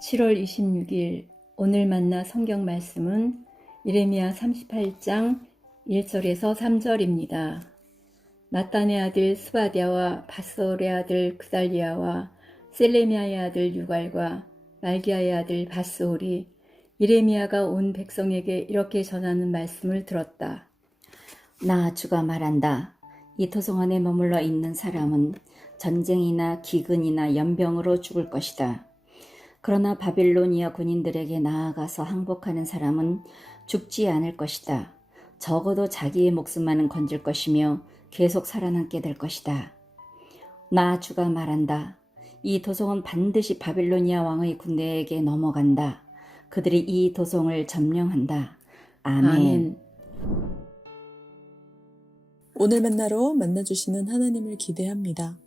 7월 26일 오늘 만나 성경 말씀은 예레미야 38장 1절에서 3절입니다. 마따네 아들 스바랴와 바솔의 아들 그달리야와 셀레미야의 아들 유갈과 말기야의 아들 바스홀이 예레미야가 온 백성에게 이렇게 전하는 말씀을 들었다. 나 주가 말한다. 이 토성 안에 머물러 있는 사람은 전쟁이나 기근이나 연병으로 죽을 것이다. 그러나 바빌로니아 군인들에게 나아가서 항복하는 사람은 죽지 않을 것이다. 적어도 자기의 목숨만은 건질 것이며 계속 살아남게 될 것이다. 나 주가 말한다. 이 도성은 반드시 바빌로니아 왕의 군대에게 넘어간다. 그들이 이 도성을 점령한다. 아멘. 오늘 만나러 만나주시는 하나님을 기대합니다.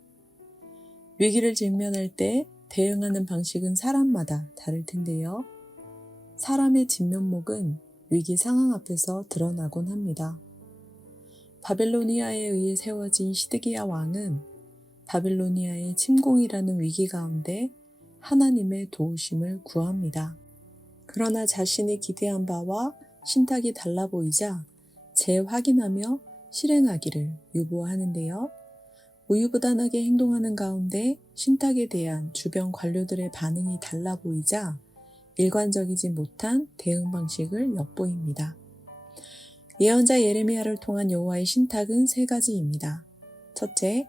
위기를 직면할 때 대응하는 방식은 사람마다 다를 텐데요. 사람의 진면목은 위기 상황 앞에서 드러나곤 합니다. 바빌로니아에 의해 세워진 시드기야 왕은 바빌로니아의 침공이라는 위기 가운데 하나님의 도우심을 구합니다. 그러나 자신이 기대한 바와 신탁이 달라 보이자 재확인하며 실행하기를 유보하는데요. 우유부단하게 행동하는 가운데 신탁에 대한 주변 관료들의 반응이 달라 보이자 일관적이지 못한 대응 방식을 엿보입니다. 예언자 예레미야를 통한 여호와의 신탁은 세 가지입니다. 첫째,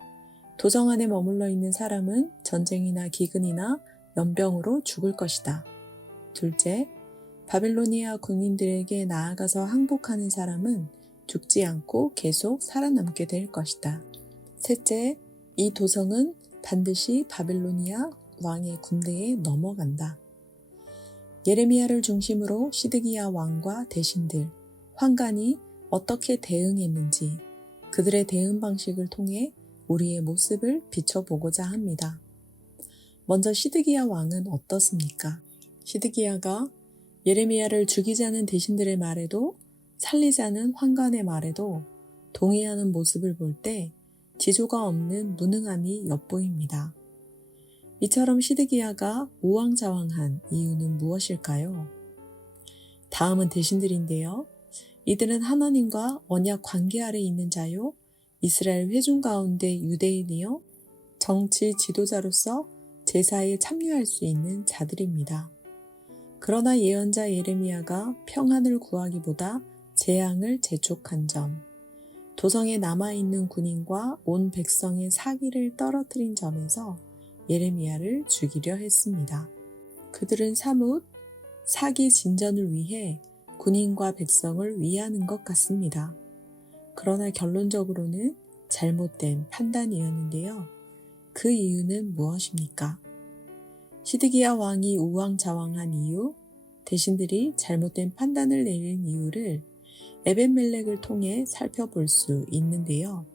도성 안에 머물러 있는 사람은 전쟁이나 기근이나 연병으로 죽을 것이다. 둘째, 바빌로니아 군인들에게 나아가서 항복하는 사람은 죽지 않고 계속 살아남게 될 것이다. 셋째, 이 도성은 반드시 바빌로니아 왕의 군대에 넘어간다. 예레미야를 중심으로 시드기야 왕과 대신들, 환관이 어떻게 대응했는지 그들의 대응 방식을 통해 우리의 모습을 비춰보고자 합니다. 먼저 시드기야 왕은 어떻습니까? 시드기야가 예레미야를 죽이자는 대신들의 말에도 살리자는 환관의 말에도 동의하는 모습을 볼 때 지조가 없는 무능함이 엿보입니다. 이처럼 시드기야가 우왕좌왕한 이유는 무엇일까요? 다음은 대신들인데요. 이들은 하나님과 언약 관계 아래 있는 자요, 이스라엘 회중 가운데 유대인이요, 정치 지도자로서 제사에 참여할 수 있는 자들입니다. 그러나 예언자 예레미야가 평안을 구하기보다 재앙을 재촉한 점, 도성에 남아있는 군인과 온 백성의 사기를 떨어뜨린 점에서 예레미야를 죽이려 했습니다. 그들은 사뭇 사기 진전을 위해 군인과 백성을 위하는 것 같습니다. 그러나 결론적으로는 잘못된 판단이었는데요. 그 이유는 무엇입니까? 시드기야 왕이 우왕좌왕한 이유, 대신들이 잘못된 판단을 내린 이유를 에벤멜렉을 통해 살펴볼 수 있는데요.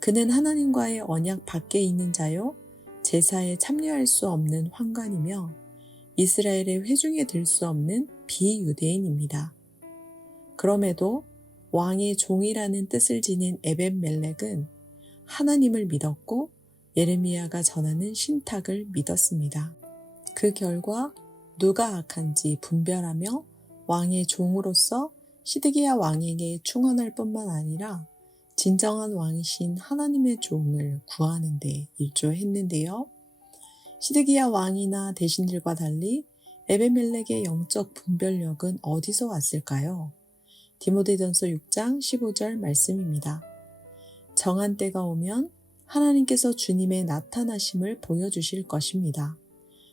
그는 하나님과의 언약 밖에 있는 자요, 제사에 참여할 수 없는 환관이며 이스라엘의 회중에 들 수 없는 비유대인입니다. 그럼에도 왕의 종이라는 뜻을 지닌 에벤멜렉은 하나님을 믿었고 예레미야가 전하는 신탁을 믿었습니다. 그 결과 누가 악한지 분별하며 왕의 종으로서 시드기야 왕에게 충원할 뿐만 아니라 진정한 왕이신 하나님의 종을 구하는 데 일조했는데요. 시드기야 왕이나 대신들과 달리 에벤멜렉의 영적 분별력은 어디서 왔을까요? 디모데전서 6장 15절 말씀입니다. 정한 때가 오면 하나님께서 주님의 나타나심을 보여주실 것입니다.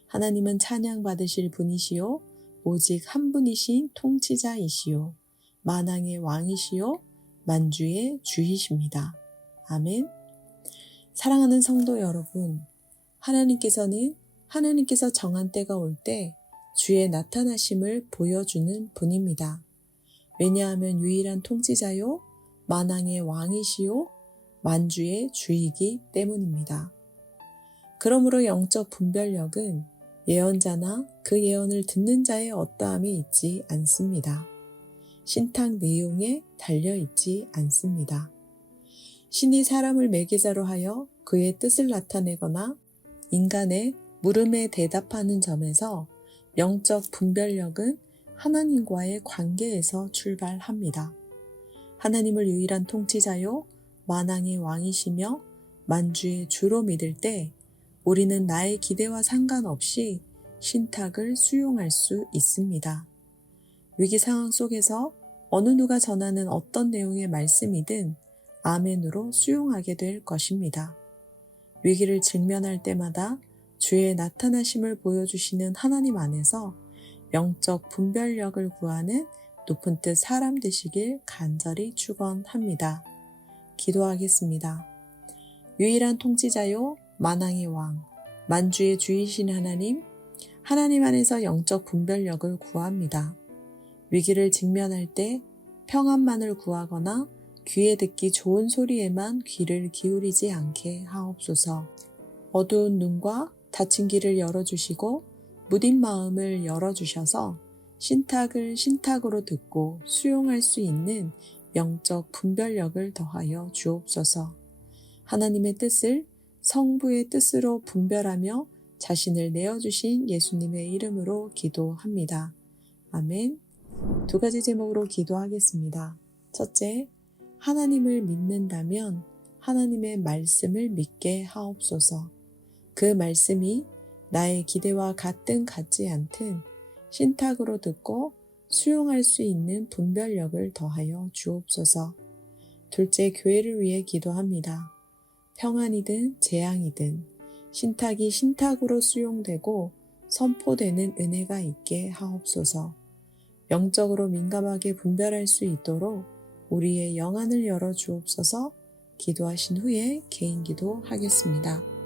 하나님은 찬양받으실 분이시요 오직 한 분이신 통치자이시요 만왕의 왕이시요 만주의 주이십니다. 아멘. 사랑하는 성도 여러분, 하나님께서 정한 때가 올 때 주의 나타나심을 보여주는 분입니다. 왜냐하면 유일한 통치자요 만왕의 왕이시요 만주의 주이기 때문입니다. 그러므로 영적 분별력은 예언자나 그 예언을 듣는 자의 어떠함에 있지 않습니다. 신탁 내용에 달려있지 않습니다. 신이 사람을 매개자로 하여 그의 뜻을 나타내거나 인간의 물음에 대답하는 점에서 영적 분별력은 하나님과의 관계에서 출발합니다. 하나님을 유일한 통치자요, 만왕의 왕이시며 만주의 주로 믿을 때 우리는 나의 기대와 상관없이 신탁을 수용할 수 있습니다. 위기 상황 속에서 어느 누가 전하는 어떤 내용의 말씀이든 아멘으로 수용하게 될 것입니다. 위기를 직면할 때마다 주의 나타나심을 보여주시는 하나님 안에서 영적 분별력을 구하는 높은 뜻 사람 되시길 간절히 축원합니다. 기도하겠습니다. 유일한 통치자요, 만왕의 왕, 만주의 주이신 하나님, 하나님 안에서 영적 분별력을 구합니다. 위기를 직면할 때 평안만을 구하거나 귀에 듣기 좋은 소리에만 귀를 기울이지 않게 하옵소서. 어두운 눈과 닫힌 길을 열어주시고 무딘 마음을 열어주셔서 신탁을 신탁으로 듣고 수용할 수 있는 영적 분별력을 더하여 주옵소서. 하나님의 뜻을 성부의 뜻으로 분별하며 자신을 내어주신 예수님의 이름으로 기도합니다. 아멘. 2가지 제목으로 기도하겠습니다. 첫째, 하나님을 믿는다면 하나님의 말씀을 믿게 하옵소서. 그 말씀이 나의 기대와 같든 같지 않든 신탁으로 듣고 수용할 수 있는 분별력을 더하여 주옵소서. 둘째, 교회를 위해 기도합니다. 평안이든 재앙이든 신탁이 신탁으로 수용되고 선포되는 은혜가 있게 하옵소서. 영적으로 민감하게 분별할 수 있도록 우리의 영안을 열어 주옵소서. 기도하신 후에 개인 기도하겠습니다.